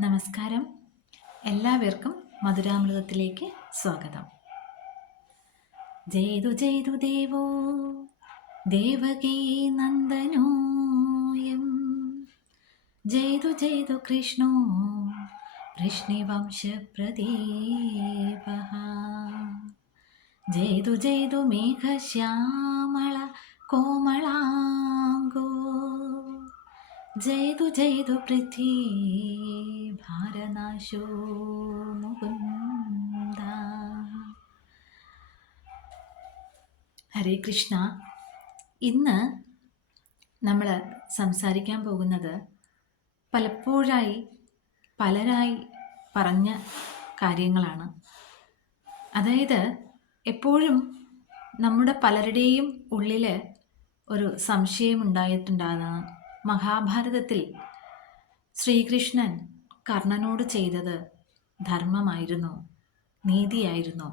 നമസ്കാരം. എല്ലാവർക്കും മധുരാമൃതത്തിലേക്ക് സ്വാഗതം. ജയതു ജയതു ദേവോ ദേവകീ നന്ദനോയം. ജയതു ജയതു കൃഷ്ണോ കൃഷ്ണിവംശപ്രദീപ ജയതു ജയതു മേഘശ്യാമള കോമളാംഗോ ജയ്തു ജയതു പൃഥ്വീ ഭാരനാശോ മുകുന്ദ. ഹരേ കൃഷ്ണ. ഇന്ന് നമ്മൾ സംസാരിക്കാൻ പോകുന്നത് പലപ്പോഴായി പലരായി പറഞ്ഞ കാര്യങ്ങളാണ്. അതായത് എപ്പോഴും നമ്മുടെ പലരുടെയും ഉള്ളിൽ ഒരു സംശയം ഉണ്ടായിട്ടുണ്ടാകുന്നതാണ് മഹാഭാരതത്തിൽ ശ്രീകൃഷ്ണൻ കർണനോട് ചെയ്തത് ധർമ്മമായിരുന്നു നീതിയായിരുന്നു.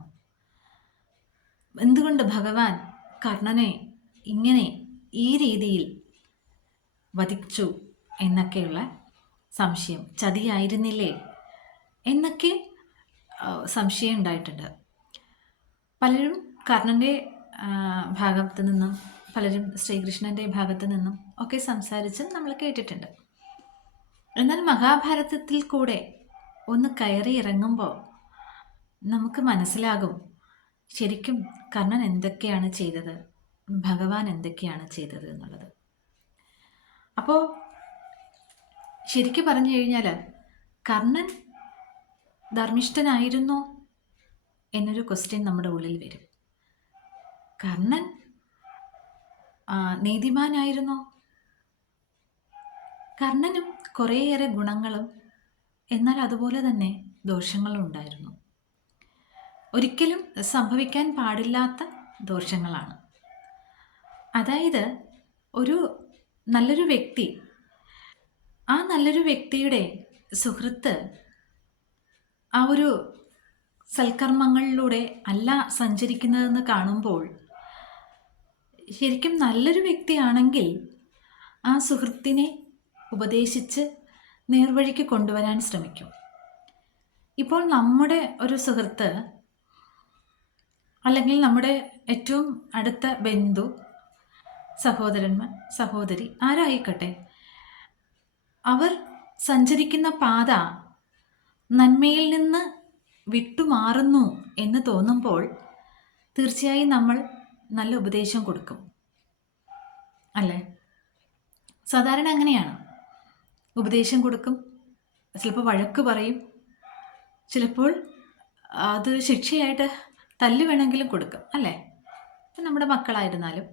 എന്തുകൊണ്ട് ഭഗവാൻ കർണനെ ഇങ്ങനെ ഈ രീതിയിൽ വധിച്ചു എന്നൊക്കെയുള്ള സംശയം ചതിയായിരുന്നില്ലേ എന്നൊക്കെ സംശയം ഉണ്ടായിട്ടുണ്ട്. പലരും കർണന്റെ ഭാഗത്തു നിന്നും പലരും ശ്രീകൃഷ്ണന്റെ ഭാഗത്തു നിന്നും ഒക്കെ സംസാരിച്ച് നമ്മൾ കേട്ടിട്ടുണ്ട്. എന്നാൽ മഹാഭാരതത്തിൽ കൂടെ ഒന്ന് കയറി ഇറങ്ങുമ്പോൾ നമുക്ക് മനസ്സിലാകും ശരിക്കും കർണൻ എന്തൊക്കെയാണ് ചെയ്തത് ഭഗവാൻ എന്തൊക്കെയാണ് ചെയ്തത് എന്നുള്ളത്. അപ്പോൾ ശരിക്കും പറഞ്ഞു കഴിഞ്ഞാൽ കർണൻ ധർമ്മിഷ്ഠനായിരുന്നു എന്നൊരു ക്വസ്റ്റ്യൻ നമ്മുടെ ഉള്ളിൽ വരും. കർണൻ നീതിമാനായിരുന്നോ? കർണനും കുറേയേറെ ഗുണങ്ങളും എന്നാൽ അതുപോലെ തന്നെ ദോഷങ്ങളും ഉണ്ടായിരുന്നു. ഒരിക്കലും സംഭവിക്കാൻ പാടില്ലാത്ത ദോഷങ്ങളാണ്. അതായത് ഒരു നല്ലൊരു വ്യക്തി ആ നല്ലൊരു വ്യക്തിയുടെ സുഹൃത്ത് ആ ഒരു സൽക്കർമ്മങ്ങളിലൂടെ അല്ല സഞ്ചരിക്കുന്നതെന്ന് കാണുമ്പോൾ ശരിക്കും നല്ലൊരു വ്യക്തിയാണെങ്കിൽ ആ സുഹൃത്തിനെ ഉപദേശിച്ച് നേർവഴിക്ക് കൊണ്ടുവരാൻ ശ്രമിക്കും. ഇപ്പോൾ നമ്മുടെ ഒരു സുഹൃത്ത് അല്ലെങ്കിൽ നമ്മുടെ ഏറ്റവും അടുത്ത ബന്ധു സഹോദരന്മാർ സഹോദരി ആരായിക്കട്ടെ അവർ സഞ്ചരിക്കുന്ന പാത നന്മയിൽ നിന്ന് വിട്ടുമാറുന്നു എന്ന് തോന്നുമ്പോൾ തീർച്ചയായും നമ്മൾ നല്ല ഉപദേശം കൊടുക്കും. അല്ലേ? സാധാരണ അങ്ങനെയാണ്. ഉപദേശം കൊടുക്കും. ചിലപ്പോൾ വഴക്ക് പറയും. ചിലപ്പോൾ അത് ശിക്ഷയായിട്ട് തല്ല് വേണമെങ്കിലും കൊടുക്കും. അല്ലേ? ഇപ്പം നമ്മുടെ മക്കളായിരുന്നാലും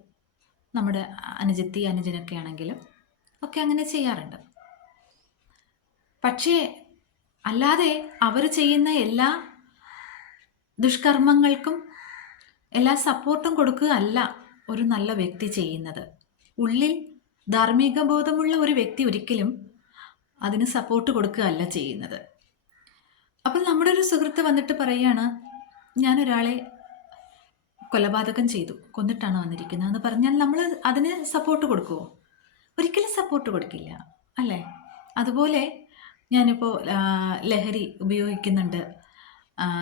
നമ്മുടെ അനുജത്തി അനുജനൊക്കെ ആണെങ്കിലും ഒക്കെ അങ്ങനെ ചെയ്യാറുണ്ട്. പക്ഷേ അല്ലാതെ അവർ ചെയ്യുന്ന എല്ലാ ദുഷ്കർമ്മങ്ങൾക്കും എല്ലാ സപ്പോർട്ടും കൊടുക്കുക അല്ല ഒരു നല്ല വ്യക്തി ചെയ്യുന്നത്. ഉള്ളിൽ ധാർമ്മിക ബോധമുള്ള ഒരു വ്യക്തി ഒരിക്കലും അതിന് സപ്പോർട്ട് കൊടുക്കുക അല്ല ചെയ്യുന്നത്. അപ്പോൾ നമ്മുടെ ഒരു സുഹൃത്ത് വന്നിട്ട് പറയുകയാണ് ഞാനൊരാളെ കൊലപാതകം ചെയ്തു കൊന്നിട്ടാണ് വന്നിരിക്കുന്നത് എന്ന് പറഞ്ഞാൽ നമ്മൾ അതിന് സപ്പോർട്ട് കൊടുക്കുമോ ഒരിക്കലും സപ്പോർട്ട് കൊടുക്കില്ല അല്ലേ? അതുപോലെ ഞാനിപ്പോൾ ലഹരി ഉപയോഗിക്കുന്നുണ്ട്.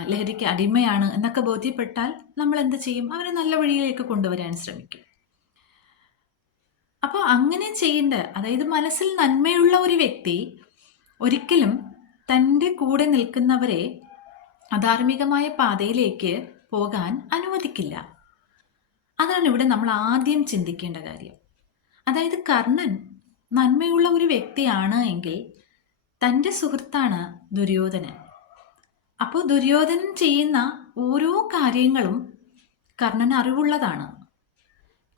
ലഹരിക്ക് അടിമയാണ് എന്നൊക്കെ ബോധ്യപ്പെട്ടാൽ നമ്മൾ എന്ത് ചെയ്യും? അവരെ നല്ല വഴിയിലേക്ക് കൊണ്ടുവരാൻ ശ്രമിക്കും. അപ്പോൾ അങ്ങനെ ചെയ്യേണ്ട അതായത് മനസ്സിൽ നന്മയുള്ള ഒരു വ്യക്തി ഒരിക്കലും തന്റെ കൂടെ നിൽക്കുന്നവരെ അധാർമികമായ പാതയിലേക്ക് പോകാൻ അനുവദിക്കില്ല. അതാണ് ഇവിടെ നമ്മൾ ആദ്യം ചിന്തിക്കേണ്ട കാര്യം. അതായത് കർണൻ നന്മയുള്ള ഒരു വ്യക്തിയാണ് എങ്കിൽ തന്റെ സുഹൃത്താണ് ദുര്യോധനൻ. അപ്പോൾ ദുര്യോധനൻ ചെയ്യുന്ന ഓരോ കാര്യങ്ങളും കർണൻ അറിവുള്ളതാണ്.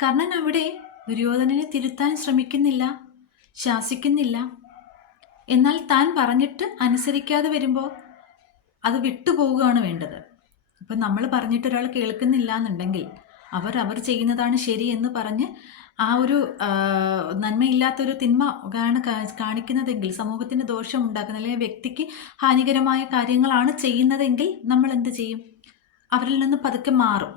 കർണൻ അവിടെ ദുര്യോധനനെ തിരുത്താൻ ശ്രമിക്കുന്നില്ല ശാസിക്കുന്നില്ല. എന്നാൽ താൻ പറഞ്ഞിട്ട് അനുസരിക്കാതെ വരുമ്പോൾ അത് വിട്ടുപോവുകയാണ് വേണ്ടത്. ഇപ്പം നമ്മൾ പറഞ്ഞിട്ട് ഒരാൾ കേൾക്കുന്നില്ല എന്നുണ്ടെങ്കിൽ അവർ അവർ ചെയ്യുന്നതാണ് ശരി എന്ന് പറഞ്ഞ് ആ ഒരു നന്മയില്ലാത്തൊരു തിന്മ ആണ് കാണിക്കുന്നതെങ്കിൽ സമൂഹത്തിന് ദോഷം ഉണ്ടാക്കുന്ന അല്ലെങ്കിൽ വ്യക്തിക്ക് ഹാനികരമായ കാര്യങ്ങളാണ് ചെയ്യുന്നതെങ്കിൽ നമ്മൾ എന്ത് ചെയ്യും? അവരിൽ നിന്ന് പതുക്കെ മാറും.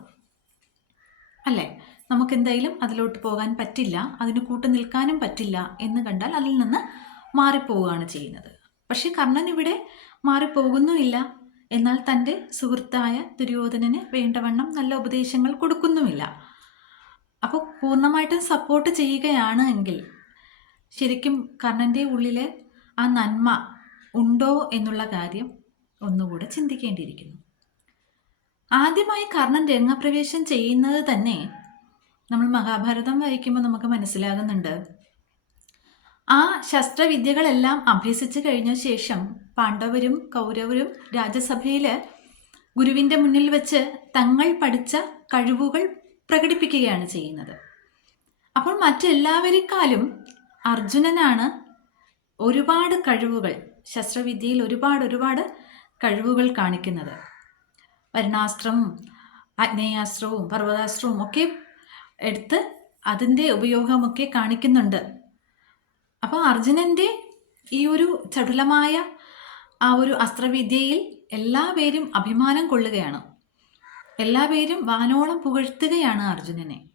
അല്ലേ? നമുക്ക് എന്തായാലും അതിലോട്ട് പോകാൻ പറ്റില്ല അതിന് കൂട്ടു നിൽക്കാനും പറ്റില്ല എന്ന് കണ്ടാൽ അതിൽ നിന്ന് മാറിപ്പോവുകയാണ് ചെയ്യുന്നത്. പക്ഷേ കർണൻ ഇവിടെ മാറിപ്പോകുന്നുമില്ല. എന്നാൽ തന്റെ സുഹൃത്തായ ദുര്യോധനന് വേണ്ടവണ്ണം നല്ല ഉപദേശങ്ങൾ കൊടുക്കുന്നുമില്ല. അപ്പോൾ പൂർണമായിട്ടും സപ്പോർട്ട് ചെയ്യുകയാണ് എങ്കിൽ ശരിക്കും കർണന്റെ ഉള്ളിൽ ആ നന്മ ഉണ്ടോ എന്നുള്ള കാര്യം ഒന്നുകൂടെ ചിന്തിക്കേണ്ടിയിരിക്കുന്നു. ആദ്യമായി കർണൻ രംഗപ്രവേശം ചെയ്യുന്നത് തന്നെ നമ്മൾ മഹാഭാരതം വായിക്കുമ്പോൾ നമുക്ക് മനസ്സിലാകുന്നുണ്ട്. ആ ശസ്ത്രവിദ്യകളെല്ലാം അഭ്യസിച്ചു കഴിഞ്ഞ ശേഷം പാണ്ഡവരും കൗരവരും രാജ്യസഭയിൽ ഗുരുവിന്റെ മുന്നിൽ വെച്ച് തങ്ങൾ പഠിച്ച കഴിവുകൾ പ്രകടിപ്പിക്കുകയാണ് ചെയ്യുന്നത്. അപ്പോൾ മറ്റെല്ലാവരെക്കാളും അർജുനനാണ് ഒരുപാട് കഴിവുകൾ ശസ്ത്രവിദ്യയിൽ ഒരുപാട് ഒരുപാട് കഴിവുകൾ കാണിക്കുന്നത്. വരുണാസ്ത്രവും അഗ്നേയാസ്ത്രവും പർവതാസ്ത്രവും ഒക്കെ എടുത്ത് അതിന്റെ ഉപയോഗമൊക്കെ കാണിക്കുന്നുണ്ട്. അപ്പോൾ അർജുനന്റെ ഈ ഒരു ചടുലമായ ആ ഒരു അസ്ത്രവിദ്യയിൽ എല്ലാ പേരും അഭിമാനം കൊള്ളുകയാണ്. എല്ലാവരും വാനോളം പുകഴ്ത്തുകയാണ് അർജുനനെ.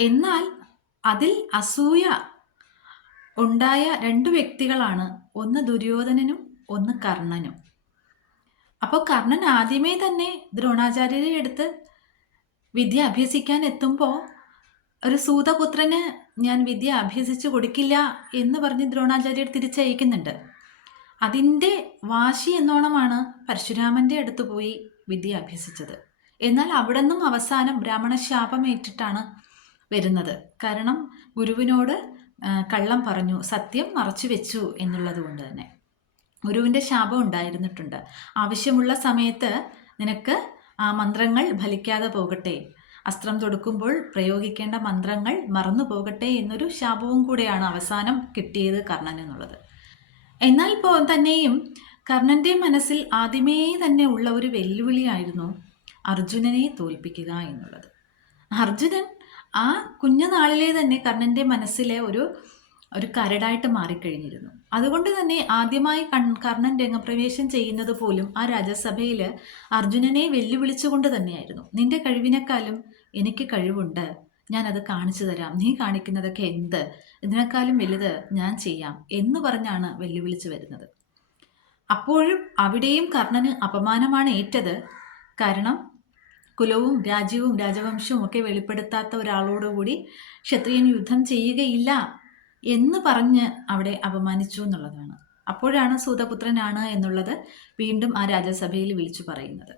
എന്നാൽ അതിൽ അസൂയ ഉണ്ടായ രണ്ടു വ്യക്തികളാണ്. ഒന്ന് ദുര്യോധനനും ഒന്ന് കർണനും. അപ്പോൾ കർണൻ ആദ്യമേ തന്നെ ദ്രോണാചാര്യരെ അടുത്ത് വിദ്യ അഭ്യസിക്കാൻ എത്തുമ്പോൾ ഒരു സൂതപുത്രന് ഞാൻ വിദ്യ അഭ്യസിച്ചു കൊടുക്കില്ല എന്ന് പറഞ്ഞ് ദ്രോണാചാര്യർ തിരിച്ചയക്കുന്നുണ്ട്. അതിന്റെ വാശി എന്നോണമാണ് പരശുരാമന്റെ അടുത്ത് പോയി വിദ്യ അഭ്യസിച്ചത്. എന്നാൽ അവിടെ നിന്നും അവസാനം ബ്രാഹ്മണ ശാപം ഏറ്റിട്ടാണ് വരുന്നത്. കാരണം ഗുരുവിനോട് കള്ളം പറഞ്ഞു സത്യം മറച്ചു വെച്ചു എന്നുള്ളത് കൊണ്ട് തന്നെ. ഗുരുവിന്റെ ശാപം ഉണ്ടായിരുന്നിട്ടുണ്ട്. ആവശ്യമുള്ള സമയത്ത് നിനക്ക് ആ മന്ത്രങ്ങൾ ഫലിക്കാതെ പോകട്ടെ. അസ്ത്രം തൊടുക്കുമ്പോൾ പ്രയോഗിക്കേണ്ട മന്ത്രങ്ങൾ മറന്നു പോകട്ടെ എന്നൊരു ശാപവും കൂടെയാണ് അവസാനം കിട്ടിയത് കർണൻ എന്നുള്ളത്. എന്നാൽ ഇപ്പോൾ തന്നെയും കർണന്റെ മനസ്സിൽ ആദ്യമേ തന്നെ ഉള്ള ഒരു വെല്ലുവിളിയായിരുന്നു അർജുനനെ തോൽപ്പിക്കുക എന്നുള്ളത്. അർജുനൻ ആ കുഞ്ഞുനാളിലെ തന്നെ കർണന്റെ മനസ്സിലെ ഒരു ഒരു കരടായിട്ട് മാറിക്കഴിഞ്ഞിരുന്നു. അതുകൊണ്ട് തന്നെ ആദ്യമായി കൺ കർണൻ രംഗപ്രവേശം ചെയ്യുന്നത് പോലും ആ രാജസഭയിൽ അർജുനനെ വെല്ലുവിളിച്ചുകൊണ്ട് തന്നെയായിരുന്നു. നിന്റെ കഴിവിനേക്കാളും എനിക്ക് കഴിവുണ്ട്. ഞാനത് കാണിച്ചു തരാം. നീ കാണിക്കുന്നതൊക്കെ എന്ത്? ഇതിനേക്കാളും വലുത് ഞാൻ ചെയ്യാം എന്ന് പറഞ്ഞാണ് വെല്ലുവിളിച്ചു വരുന്നത്. അപ്പോഴും അവിടെയും കർണന് അപമാനമാണ് ഏറ്റത്. കാരണം കുലവും രാജ്യവും രാജവംശവും ഒക്കെ വെളിപ്പെടുത്താത്ത ഒരാളോടുകൂടി ക്ഷത്രിയൻ യുദ്ധം ചെയ്യുകയില്ല എന്ന് പറഞ്ഞ് അവിടെ അപമാനിച്ചു എന്നുള്ളതാണ്. അപ്പോഴാണ് സൂതപുത്രനാണ് എന്നുള്ളത് വീണ്ടും ആ രാജസഭയിൽ വിളിച്ചു പറയുന്നത്.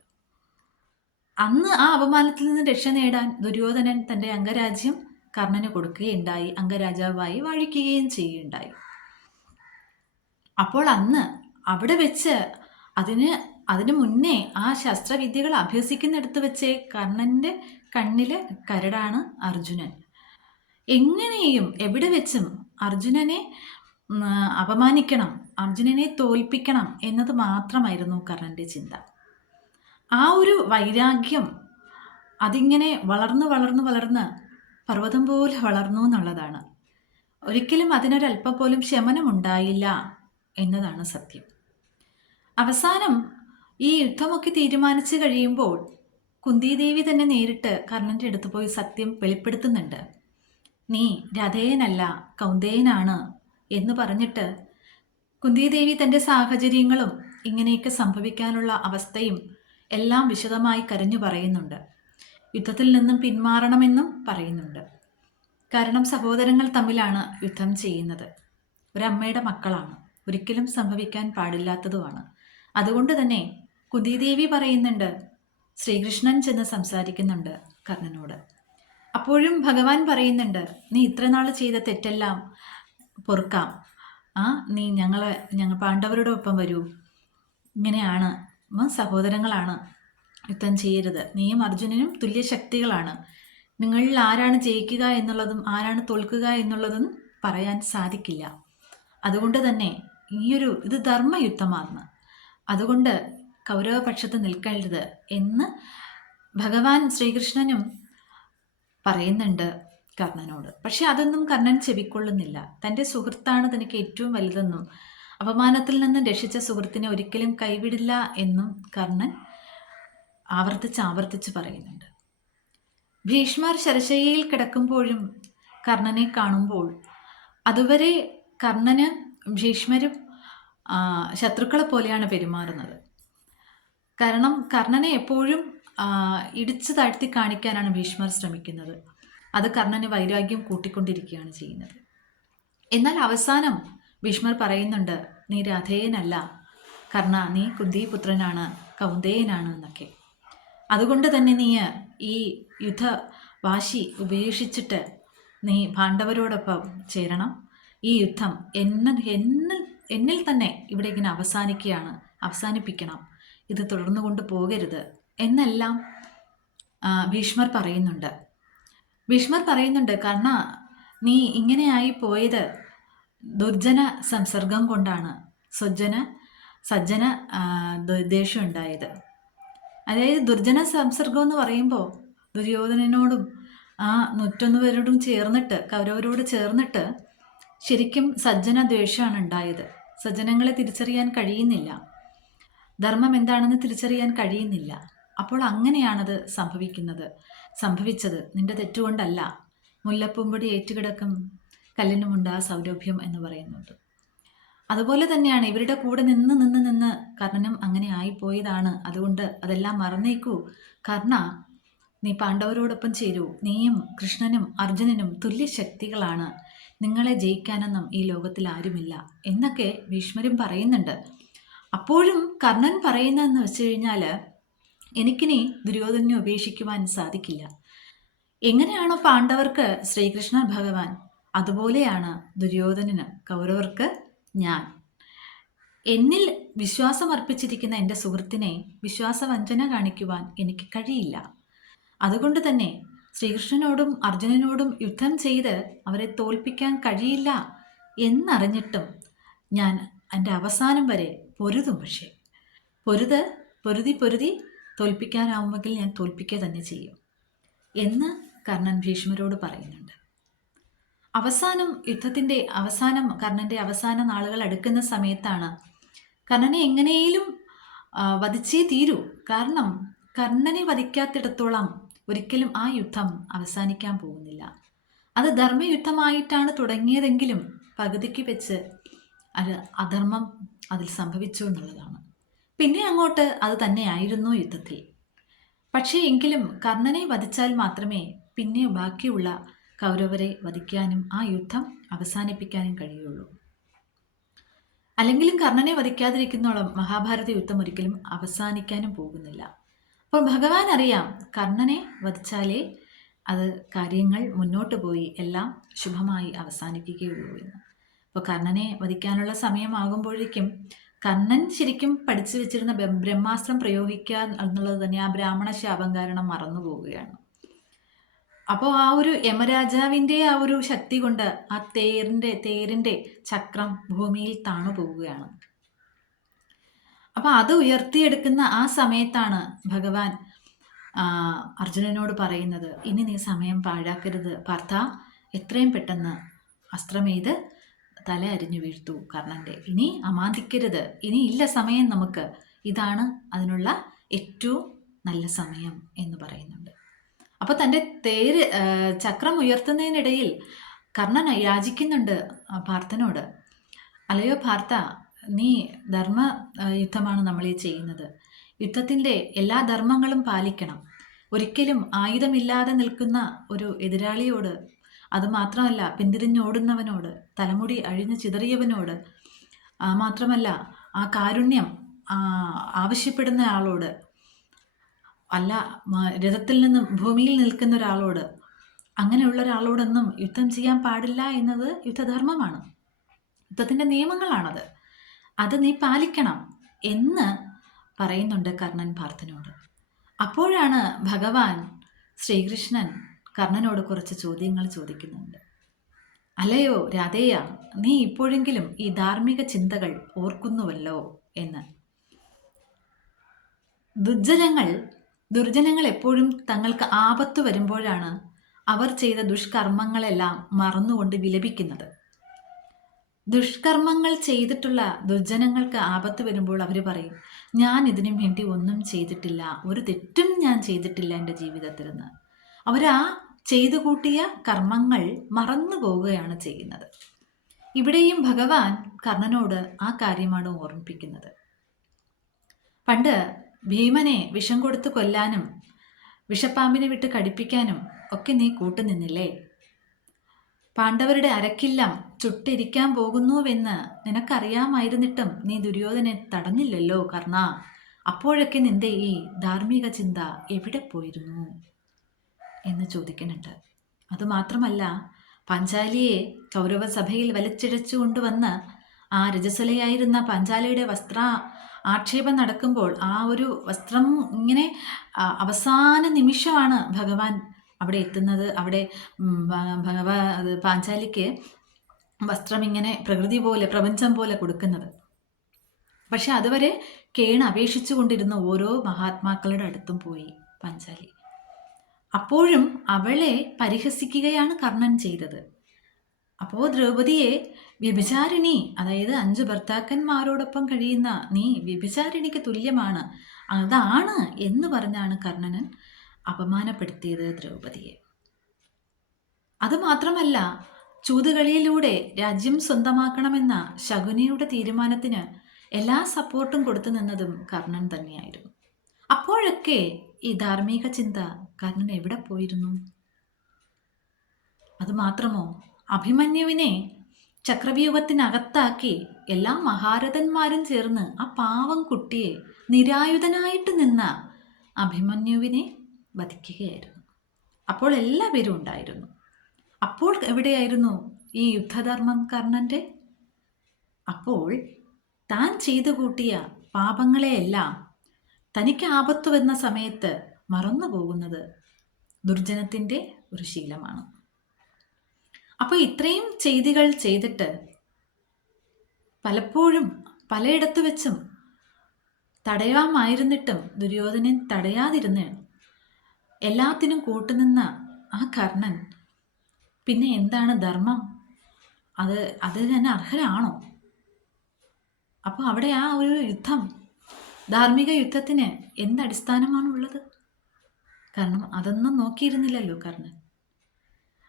അന്ന് ആ അപമാനത്തിൽ നിന്ന് രക്ഷ നേടാൻ ദുര്യോധനൻ തന്റെ അംഗരാജ്യം കർണന് കൊടുക്കുകയുണ്ടായി. അംഗരാജാവായി വാഴിക്കുകയും ചെയ്യുകയുണ്ടായി. അപ്പോൾ അന്ന് അവിടെ വെച്ച് അതിന് അതിനു മുന്നേ ആ ശസ്ത്രവിദ്യകൾ അഭ്യസിക്കുന്നിടത്ത് വെച്ച് കർണന്റെ കണ്ണിൽ കരടാണ് അർജുനൻ. എങ്ങനെയും എവിടെ വെച്ചും അർജുനനെ അപമാനിക്കണം അർജുനനെ തോൽപ്പിക്കണം എന്നത് മാത്രമായിരുന്നു കർണന്റെ ചിന്ത. ആ ഒരു വൈരാഗ്യം അതിങ്ങനെ വളർന്നു വളർന്നു വളർന്ന് പർവതം പോലെ വളർന്നു എന്നുള്ളതാണ്. ഒരിക്കലും അതിനൊരല്പം പോലും ശമനമുണ്ടായില്ല. എന്നതാണ് സത്യം. അവസാനം ഈ യുദ്ധമൊക്കെ തീരുമാനിച്ചു കഴിയുമ്പോൾ കുന്തിദേവി തന്നെ നേരിട്ട് കർണന്റെ അടുത്ത് പോയി സത്യം വെളിപ്പെടുത്തുന്നുണ്ട്. നീ രഥേയനല്ല കൗന്ദേയനാണ് എന്ന് പറഞ്ഞിട്ട് കുന്തിദേവി തന്റെ സാഹചര്യങ്ങളും ഇങ്ങനെയൊക്കെ സംഭവിക്കാനുള്ള അവസ്ഥയും എല്ലാം വിശദമായി കരഞ്ഞു പറയുന്നുണ്ട്. യുദ്ധത്തിൽ നിന്നും പിന്മാറണമെന്നും പറയുന്നുണ്ട്. കാരണം സഹോദരങ്ങൾ തമ്മിലാണ് യുദ്ധം ചെയ്യുന്നത്. ഒരമ്മയുടെ മക്കളാണ്. ഒരിക്കലും സംഭവിക്കാൻ പാടില്ലാത്തതുമാണ്. അതുകൊണ്ട് തന്നെ കുന്തിദേവി പറയുന്നുണ്ട് ശ്രീകൃഷ്ണൻ ചെന്ന് സംസാരിക്കുന്നുണ്ട് കർണനോട്. അപ്പോഴും ഭഗവാൻ പറയുന്നുണ്ട് നീ ഇത്ര നാൾ ചെയ്ത തെറ്റെല്ലാം പൊറുക്കാം. ആ നീ ഞങ്ങളെ ഞങ്ങൾ പാണ്ഡവരുടെ ഒപ്പം വരൂ. ഇങ്ങനെയാണ് സഹോദരങ്ങളാണ് യുദ്ധം ചെയ്യരുത്. നീയും അർജുനനും തുല്യശക്തികളാണ്. നിങ്ങളിൽ ആരാണ് ജയിക്കുക എന്നുള്ളതും ആരാണ് തോൽക്കുക എന്നുള്ളതും പറയാൻ സാധിക്കില്ല. അതുകൊണ്ട് തന്നെ ഈയൊരു ഇത് ധർമ്മയുദ്ധമാണ്. അതുകൊണ്ട് കൗരവപക്ഷത്ത് നിൽക്കരുത് എന്ന് ഭഗവാൻ ശ്രീകൃഷ്ണനും പറയുന്നുണ്ട് കർണനോട്. പക്ഷെ അതൊന്നും കർണൻ ചെവിക്കൊള്ളുന്നില്ല. തന്റെ സുഹൃത്താണ് തനിക്ക് ഏറ്റവും വലുതെന്നും അപമാനത്തിൽ നിന്നും രക്ഷിച്ച സുഹൃത്തിനെ ഒരിക്കലും കൈവിടില്ല എന്നും കർണൻ ആവർത്തിച്ച് ആവർത്തിച്ച് പറയുന്നുണ്ട്. ഭീഷ്മർ ശരശയ്യയിൽ കിടക്കുമ്പോഴും കർണനെ കാണുമ്പോൾ അതുവരെ കർണന് ഭീഷ്മരും ശത്രുക്കളെ പോലെയാണ് പെരുമാറുന്നത്. കാരണം കർണനെ എപ്പോഴും ഇടിച്ചു താഴ്ത്തി കാണിക്കാനാണ് ഭീഷ്മർ ശ്രമിക്കുന്നത്. അത് കർണന് വൈരാഗ്യം കൂട്ടിക്കൊണ്ടിരിക്കുകയാണ് ചെയ്യുന്നത്. എന്നാൽ അവസാനം ഭീഷ്മർ പറയുന്നുണ്ട് നീ രാധേയനല്ല. കർണ നീ കുന്തിപുത്രനാണ് കൗന്ദേയനാണ് എന്നൊക്കെ. അതുകൊണ്ട് തന്നെ നീ ഈ യുദ്ധ വാശി ഉപേക്ഷിച്ചിട്ട് നീ പാണ്ഡവരോടൊപ്പം ചേരണം. ഈ യുദ്ധം എന്ന എന്നിൽ എന്നിൽ തന്നെ ഇവിടെ ഇങ്ങനെ അവസാനിക്കുകയാണ്. അവസാനിപ്പിക്കണം. ഇത് തുടർന്നു കൊണ്ട് പോകരുത്. എന്നെല്ലാം ഭീഷ്മർ പറയുന്നുണ്ട്. ഭീഷ്മർ പറയുന്നുണ്ട് കർണ നീ ഇങ്ങനെയായി പോയത് ദുർജന സംസർഗം കൊണ്ടാണ്. സജ്ജന സജ്ജന ദേഷ്യം ഉണ്ടായത്. അതായത് ദുർജന സംസർഗം എന്ന് പറയുമ്പോൾ ദുര്യോധനനോടും ആ നൂറ്റൊന്ന് പേരോടും ചേർന്നിട്ട് കൗരവരോട് ചേർന്നിട്ട് ശരിക്കും സജ്ജന ദ്വേഷമാണ് ഉണ്ടായത്. സജ്ജനങ്ങളെ തിരിച്ചറിയാൻ കഴിയുന്നില്ല. ധർമ്മം എന്താണെന്ന് തിരിച്ചറിയാൻ കഴിയുന്നില്ല. അപ്പോൾ അങ്ങനെയാണത് സംഭവിക്കുന്നത്. സംഭവിച്ചത് നിന്റെ തെറ്റുകൊണ്ടല്ല. മുല്ലപ്പൂമ്പൊടി ഏറ്റുകിടക്കും കല്ലിനുമുണ്ട് ആ സൗരഭ്യം എന്ന് പറയുന്നുണ്ട്. അതുപോലെ തന്നെയാണ് ഇവരുടെ കൂടെ നിന്ന് നിന്ന് നിന്ന് കർണനും അങ്ങനെ ആയിപ്പോയതാണ്. അതുകൊണ്ട് അതെല്ലാം മറന്നേക്കൂ. കർണ നീ പാണ്ഡവരോടൊപ്പം ചേരൂ. നീയും കൃഷ്ണനും അർജുനനും തുല്യ ശക്തികളാണ് നിങ്ങളെ ജയിക്കാനൊന്നും ഈ ലോകത്തിൽ ആരുമില്ല എന്നൊക്കെ ഭീഷ്മരും പറയുന്നുണ്ട്. അപ്പോഴും കർണൻ പറയുന്നതെന്ന് വെച്ച് കഴിഞ്ഞാൽ എനിക്കിനി ദുര്യോധനെ ഉപേക്ഷിക്കുവാൻ സാധിക്കില്ല. എങ്ങനെയാണോ പാണ്ഡവർക്ക് ശ്രീകൃഷ്ണ ഭഗവാൻ അതുപോലെയാണ് ദുര്യോധനന് കൗരവർക്ക് ഞാൻ. എന്നിൽ വിശ്വാസമർപ്പിച്ചിരിക്കുന്ന എന്റെ സുഹൃത്തിനെ വിശ്വാസവഞ്ചന കാണിക്കുവാൻ എനിക്ക് കഴിയില്ല. അതുകൊണ്ട് തന്നെ ശ്രീകൃഷ്ണനോടും അർജുനനോടും യുദ്ധം ചെയ്ത് അവരെ തോൽപ്പിക്കാൻ കഴിയില്ല എന്നറിഞ്ഞിട്ടും ഞാൻ എന്റെ അവസാനം വരെ പൊരുതും പക്ഷേ. പൊരുത് പൊരുതി പൊരുതി തോൽപ്പിക്കാനാവുമെങ്കിൽ ഞാൻ തോൽപ്പിക്കുക തന്നെ ചെയ്യും എന്ന് കർണൻ ഭീഷ്മരോട് പറയുന്നുണ്ട്. അവസാനം യുദ്ധത്തിന്റെ അവസാനം കർണന്റെ അവസാന നാളുകൾ അടുക്കുന്ന സമയത്താണ് കർണനെ എങ്ങനെയും വധിച്ചേ തീരൂ. കാരണം കർണനെ വധിക്കാത്തിടത്തോളം ഒരിക്കലും ആ യുദ്ധം അവസാനിക്കാൻ പോകുന്നില്ല. അത് ധർമ്മയുദ്ധമായിട്ടാണ് തുടങ്ങിയതെങ്കിലും പകുതിക്ക് വെച്ച് അത് അധർമ്മം അതിൽ സംഭവിച്ചു എന്നുള്ളതാണ്. പിന്നെ അങ്ങോട്ട് അത് തന്നെയായിരുന്നു യുദ്ധത്തിൽ. പക്ഷേ എങ്കിലും കർണനെ വധിച്ചാൽ മാത്രമേ പിന്നെ ബാക്കിയുള്ള കൗരവരെ വധിക്കാനും ആ യുദ്ധം അവസാനിപ്പിക്കാനും കഴിയുള്ളൂ. അല്ലെങ്കിലും കർണനെ വധിക്കാതിരിക്കുന്നോളം മഹാഭാരത യുദ്ധം ഒരിക്കലും അവസാനിക്കാനും പോകുന്നില്ല. അപ്പോൾ ഭഗവാൻ അറിയാം കർണനെ വധിച്ചാലേ അത് കാര്യങ്ങൾ മുന്നോട്ട് പോയി എല്ലാം ശുഭമായി അവസാനിക്കുകയുള്ളൂ എന്ന്. അപ്പോൾ കർണനെ വധിക്കാനുള്ള സമയമാകുമ്പോഴേക്കും കർണൻ ശരിക്കും പഠിച്ചു വെച്ചിരുന്ന ബ്ര- ബ്രഹ്മാസ്ത്രം പ്രയോഗിക്കുക എന്നുള്ളത് തന്നെ ആ ബ്രാഹ്മണ ശാപം കാരണം മറന്നു പോവുകയാണ്. അപ്പോൾ ആ ഒരു യമരാജാവിന്റെ ആ ഒരു ശക്തി കൊണ്ട് ആ തേരിന്റെ തേരിന്റെ ചക്രം ഭൂമിയിൽ താണു പോവുകയാണ് അപ്പോൾ അത് ഉയർത്തിയെടുക്കുന്ന ആ സമയത്താണ് ഭഗവാൻ ആ, അർജുനനോട് പറയുന്നത് ഇനി നീ സമയം പാഴാക്കരുത്. പാർത്ഥ എത്രയും പെട്ടെന്ന് അസ്ത്രമെയ്ത് തല അരിഞ്ഞു വീഴ്ത്തു കർണന്റെ ഇനി അമാന്തിക്കരുത്. ഇനി ഇല്ല സമയം നമുക്ക്. ഇതാണ് അതിനുള്ള ഏറ്റവും നല്ല സമയം എന്ന് പറയുന്നുണ്ട്. അപ്പോൾ തന്റെ തേര് ചക്രം ഉയർത്തുന്നതിനിടയിൽ കർണൻ യാചിക്കുന്നുണ്ട് പാർത്ഥനോട്. അല്ലയോ പാർത്ഥ നീ ധർമ്മ യുദ്ധമാണ് നമ്മൾ ഈ ചെയ്യുന്നത്. യുദ്ധത്തിന്റെ എല്ലാ ധർമ്മങ്ങളും പാലിക്കണം. ഒരിക്കലും ആയുധമില്ലാതെ നിൽക്കുന്ന ഒരു എതിരാളിയോട് അതുമാത്രമല്ല പിന്തിരിഞ്ഞോടുന്നവനോട് തലമുടി അഴിഞ്ഞു ചിതറിയവനോട് മാത്രമല്ല ആ കാരുണ്യം ആവശ്യപ്പെടുന്ന ആളോട് അല്ല രഥത്തിൽ നിന്നും ഭൂമിയിൽ നിൽക്കുന്ന ഒരാളോട് അങ്ങനെയുള്ള ഒരാളോടൊന്നും യുദ്ധം ചെയ്യാൻ പാടില്ല എന്നത് യുദ്ധധർമ്മമാണ്. യുദ്ധത്തിന്റെ നിയമങ്ങളാണത്. അത് നീ പാലിക്കണം എന്ന് പറയുന്നുണ്ട് കർണൻ പാർത്ഥനോട്. അപ്പോഴാണ് ഭഗവാൻ ശ്രീകൃഷ്ണൻ കർണനോട് കുറച്ച് ചോദ്യങ്ങൾ ചോദിക്കുന്നുണ്ട്. അല്ലയോ രാധേയ നീ ഇപ്പോഴെങ്കിലും ഈ ധാർമ്മിക ചിന്തകൾ ഓർക്കുന്നുവല്ലോ എന്ന്. ദുർജനങ്ങൾ ദുർജനങ്ങൾ എപ്പോഴും തങ്ങൾക്ക് ആപത്ത് വരുമ്പോഴാണ് അവർ ചെയ്ത ദുഷ്കർമ്മങ്ങളെല്ലാം മറന്നുകൊണ്ട് വിലപിക്കുന്നത്. ദുഷ്കർമ്മങ്ങൾ ചെയ്തിട്ടുള്ള ദുർജനങ്ങൾക്ക് ആപത്ത് വരുമ്പോൾ അവർ പറയും ഞാൻ ഇതിനു വേണ്ടി ഒന്നും ചെയ്തിട്ടില്ല. ഒരു തെറ്റും ഞാൻ ചെയ്തിട്ടില്ല എന്റെ ജീവിതത്തിൽ നിന്ന്. അവരാ ചെയ്തു കൂട്ടിയ കർമ്മങ്ങൾ മറന്നു പോവുകയാണ് ചെയ്യുന്നത്. ഇവിടെയും ഭഗവാൻ കർണനോട് ആ കാര്യമാണ് ഓർമ്മിപ്പിക്കുന്നത്. പണ്ട് ഭീമനെ വിഷം കൊടുത്ത് കൊല്ലാനും വിഷപ്പാമ്പിനെ വിട്ട് കടിപ്പിക്കാനും ഒക്കെ നീ കൂട്ടുനിന്നില്ലേ? പാണ്ഡവരുടെ അരക്കില്ലം ചുട്ടിരിക്കാൻ പോകുന്നുവെന്ന് നിനക്കറിയാമായിരുന്നിട്ടും നീ ദുര്യോധനെ തടഞ്ഞില്ലല്ലോ കർണ. അപ്പോഴൊക്കെ നിന്റെ ഈ ധാർമ്മിക ചിന്ത എവിടെ പോയിരുന്നു? എന്ന് ചോദിക്കുന്നുണ്ട്. അതുമാത്രമല്ല പാഞ്ചാലിയെ കൗരവസഭയിൽ വലിച്ചിഴച്ചു കൊണ്ടുവന്ന് ആ രജസ്വലയായിരുന്ന പഞ്ചാലിയുടെ വസ്ത്ര ആക്ഷേപം നടക്കുമ്പോൾ ആ ഒരു വസ്ത്രം ഇങ്ങനെ അവസാന നിമിഷമാണ് ഭഗവാൻ അവിടെ എത്തുന്നത് അവിടെ ഭഗവാ പാഞ്ചാലിക്ക് വസ്ത്രം ഇങ്ങനെ പ്രകൃതി പോലെ പ്രപഞ്ചം പോലെ കൊടുക്കുന്നത്. പക്ഷെ അതുവരെ കേണ് അപേക്ഷിച്ചു കൊണ്ടിരുന്ന ഓരോ മഹാത്മാക്കളുടെ അടുത്തും പോയി പാഞ്ചാലി. അപ്പോഴും അവളെ പരിഹസിക്കുകയാണ് കർണൻ ചെയ്തത്. അപ്പോൾ ദ്രൗപതിയെ വ്യഭിചാരിണി അതായത് അഞ്ച് ഭർത്താക്കന്മാരോടൊപ്പം കഴിയുന്ന നീ വ്യഭിചാരിണിക്ക് തുല്യമാണ് അതാണ് എന്ന് പറഞ്ഞാണ് കർണനൻ അപമാനപ്പെടുത്തിയത് ദ്രൗപതിയെ. അതുമാത്രമല്ല ചൂതുകളിയിലൂടെ രാജ്യം സ്വന്തമാക്കണമെന്ന ശകുനിയുടെ തീരുമാനത്തിന് എല്ലാ സപ്പോർട്ടും കൊടുത്തു നിന്നതും കർണൻ തന്നെയായിരുന്നു. അപ്പോഴൊക്കെ ഈ ധാർമ്മിക ചിന്ത കർണൻ എവിടെ പോയിരുന്നു? അതുമാത്രമോ അഭിമന്യുവിനെ ചക്രവ്യൂഹത്തിനകത്താക്കി എല്ലാ മഹാരഥന്മാരും ചേർന്ന് ആ പാവം കുട്ടിയെ നിരായുധനായിട്ട് നിന്ന അഭിമന്യുവിനെ വധിക്കുകയായിരുന്നു. അപ്പോൾ എല്ലാവരും ഉണ്ടായിരുന്നു. അപ്പോൾ എവിടെയായിരുന്നു ഈ യുദ്ധധർമ്മം കർണന്റെ? അപ്പോൾ താൻ ചെയ്തു കൂട്ടിയ പാപങ്ങളെയെല്ലാം തനിക്ക് ആപത്തു വന്ന സമയത്ത് മറന്നു പോകുന്നത് ദുർജനത്തിന്റെ ഒരു ശീലമാണ്. അപ്പോൾ ഇത്രയും ചെയ്തികൾ ചെയ്തിട്ട് പലപ്പോഴും പലയിടത്ത് വെച്ചും തടയാമായിരുന്നിട്ടും ദുര്യോധനൻ തടയാതിരുന്ന് എല്ലാത്തിനും കൂട്ടുനിന്ന ആ കർണൻ. പിന്നെ എന്താണ് ധർമ്മം? അത് അത് തന്നെ അർഹരാണോ? അപ്പോൾ അവിടെ ആ ഒരു യുദ്ധം ധാർമ്മിക യുദ്ധത്തിന് എന്തടിസ്ഥാനമാണുള്ളത്? കാരണം അതൊന്നും നോക്കിയിരുന്നില്ലല്ലോ കർണൻ.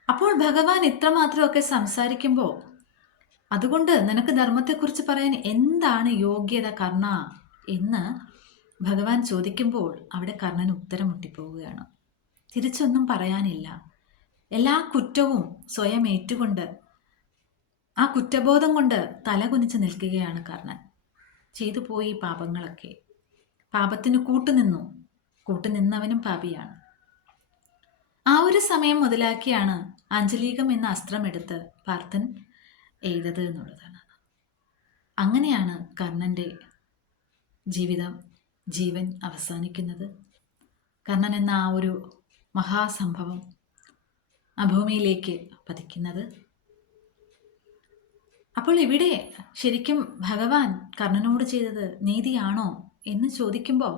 അപ്പോൾ ഭഗവാൻ ഇത്രമാത്രമൊക്കെ സംസാരിക്കുമ്പോൾ അതുകൊണ്ട് നിനക്ക് ധർമ്മത്തെക്കുറിച്ച് പറയാൻ എന്താണ് യോഗ്യത കർണ എന്ന് ഭഗവാൻ ചോദിക്കുമ്പോൾ അവിടെ കർണൻ ഉത്തരം മുട്ടിപ്പോവുകയാണ് തിരിച്ചൊന്നും പറയാനില്ല. എല്ലാ കുറ്റവും സ്വയം ഏറ്റുകൊണ്ട് ആ കുറ്റബോധം കൊണ്ട് തലകുനിച്ച് നിൽക്കുകയാണ് കർണൻ. ചെയ്തു പോയി പാപങ്ങളൊക്കെ. പാപത്തിന് കൂട്ടുനിന്നു. കൂട്ടുനിന്നവനും പാപിയാണ്. ആ ഒരു സമയം മുതലാക്കിയാണ് അഞ്ജലീകം എന്ന അസ്ത്രമെടുത്ത് പാർത്ഥൻ എഴുതത് എന്നുള്ളതാണ്. അങ്ങനെയാണ് കർണന്റെ ജീവിതം ജീവൻ അവസാനിക്കുന്നത്. കർണൻ എന്ന ആ ഒരു മഹാസംഭവം. ആ ഭൂമിയിലേക്ക് പതിക്കുന്നത്. അപ്പോൾ ഇവിടെ ശരിക്കും ഭഗവാൻ കർണനോട് ചെയ്തത് നീതിയാണോ എന്ന് ചോദിക്കുമ്പോൾ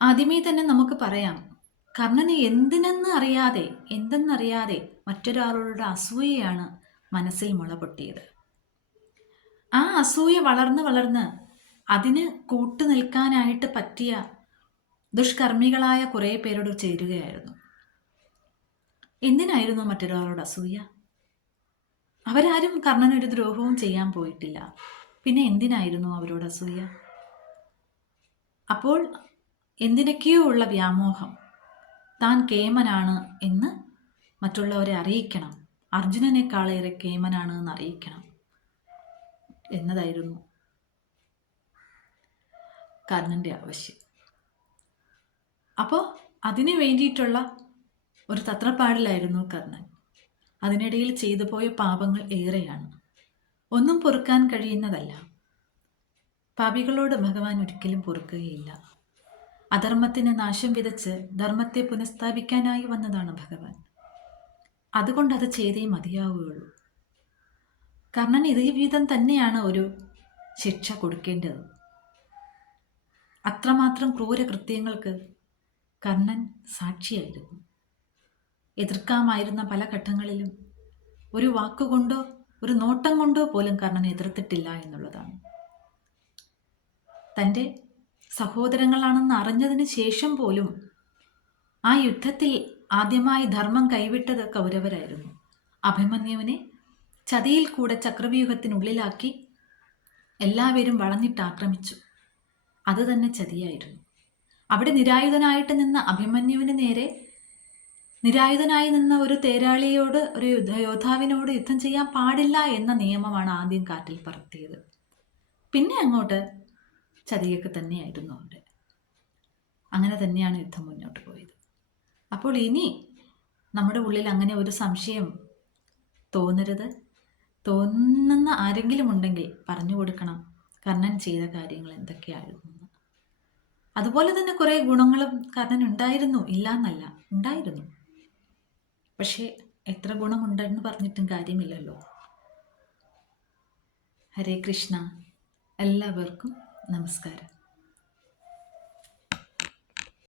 ആദ്യമേ തന്നെ നമുക്ക് പറയാം കർണന് എന്തിനെന്ന് അറിയാതെ എന്തെന്നറിയാതെ മറ്റൊരാളോട് അസൂയയാണ് മനസ്സിൽ മുളപൊട്ടിയത് ആ അസൂയ വളർന്ന് വളർന്ന് അതിന് കൂട്ടു നിൽക്കാനായിട്ട് പറ്റിയ ദുഷ്കർമ്മികളായ കുറേ പേരോട് ചേരുകയായിരുന്നു. എന്തിനായിരുന്നു മറ്റൊരാളോട് അസൂയ? അവരാരും കർണനൊരു ദ്രോഹവും ചെയ്യാൻ പോയിട്ടില്ല. പിന്നെ എന്തിനായിരുന്നു അവരോട് അസൂയ? അപ്പോൾ എന്തിനൊക്കെയോ ഉള്ള വ്യാമോഹം. താൻ കേമനാണ് എന്ന് മറ്റുള്ളവരെ അറിയിക്കണം. അർജുനനേക്കാളേറെ കേമനാണ് എന്ന് അറിയിക്കണം. എന്നതായിരുന്നു കർണന്റെ ആവശ്യം. അപ്പോൾ അതിനു വേണ്ടിയിട്ടുള്ള ഒരു തത്രപ്പാടിലായിരുന്നു കർണൻ. അതിനിടയിൽ ചെയ്തു പോയ പാപങ്ങൾ ഏറെയാണ്. ഒന്നും പൊറുക്കാൻ കഴിയുന്നതല്ല. പാപികളോട് ഭഗവാൻ ഒരിക്കലും പൊറുക്കുകയില്ല. അധർമ്മത്തിന് നാശം വിതച്ച് ധർമ്മത്തെ പുനഃസ്ഥാപിക്കാനായി വന്നതാണ് ഭഗവാൻ. അതുകൊണ്ട് അത് ചെയ്തേ മതിയാവുകയുള്ളൂ. കർണൻ ഇതേ വിധം തന്നെയാണ് ഒരു ശിക്ഷ കൊടുക്കേണ്ടത്. അത്രമാത്രം ക്രൂര കൃത്യങ്ങൾക്ക് കർണൻ സാക്ഷിയായിരുന്നു. എതിർക്കാമായിരുന്ന പല ഘട്ടങ്ങളിലും ഒരു വാക്കുകൊണ്ടോ ഒരു നോട്ടം കൊണ്ടോ പോലും കർണൻ എതിർത്തിട്ടില്ല എന്നുള്ളതാണ്. തന്റെ സഹോദരങ്ങളാണെന്ന് അറിഞ്ഞതിന് ശേഷം പോലും ആ യുദ്ധത്തിൽ ആദ്യമായി ധർമ്മം കൈവിട്ടത് കൗരവരായിരുന്നു. അഭിമന്യുവിനെ ചതിയിൽ കൂടെ ചക്രവ്യൂഹത്തിനുള്ളിലാക്കി എല്ലാവരും വളഞ്ഞിട്ട് ആക്രമിച്ചു. അതുതന്നെ ചതിയായിരുന്നു. അവിടെ നിരായുധനായിട്ട് നിന്ന അഭിമന്യുവിന് നേരെ നിരായുധനായി നിന്ന ഒരു തേരാളിയോട് ഒരു യുദ്ധ- യോദ്ധാവിനോട് യുദ്ധം ചെയ്യാൻ പാടില്ല എന്ന നിയമമാണ് ആദ്യം കാറ്റിൽ പറത്തിയത്. പിന്നെ അങ്ങോട്ട് ചതിയൊക്കെ തന്നെയായിരുന്നു അവിടെ. അങ്ങനെ തന്നെയാണ് യുദ്ധം മുന്നോട്ട് പോയത്. അപ്പോൾ ഇനി നമ്മുടെ ഉള്ളിൽ അങ്ങനെ ഒരു സംശയം തോന്നരുത്. തോന്നുന്ന ആരെങ്കിലും ഉണ്ടെങ്കിൽ പറഞ്ഞു കൊടുക്കണം. കർണൻ ചെയ്ത കാര്യങ്ങൾ എന്തൊക്കെയായിരുന്നു. അതുപോലെ തന്നെ കുറേ ഗുണങ്ങളും കർണൻ ഉണ്ടായിരുന്നു ഇല്ല എന്നല്ല ഉണ്ടായിരുന്നു. പക്ഷേ എത്ര ഗുണമുണ്ടെന്ന് പറഞ്ഞിട്ടും കാര്യമില്ലല്ലോ. ഹരേ കൃഷ്ണ എല്ലാവർക്കും നമസ്കാരം.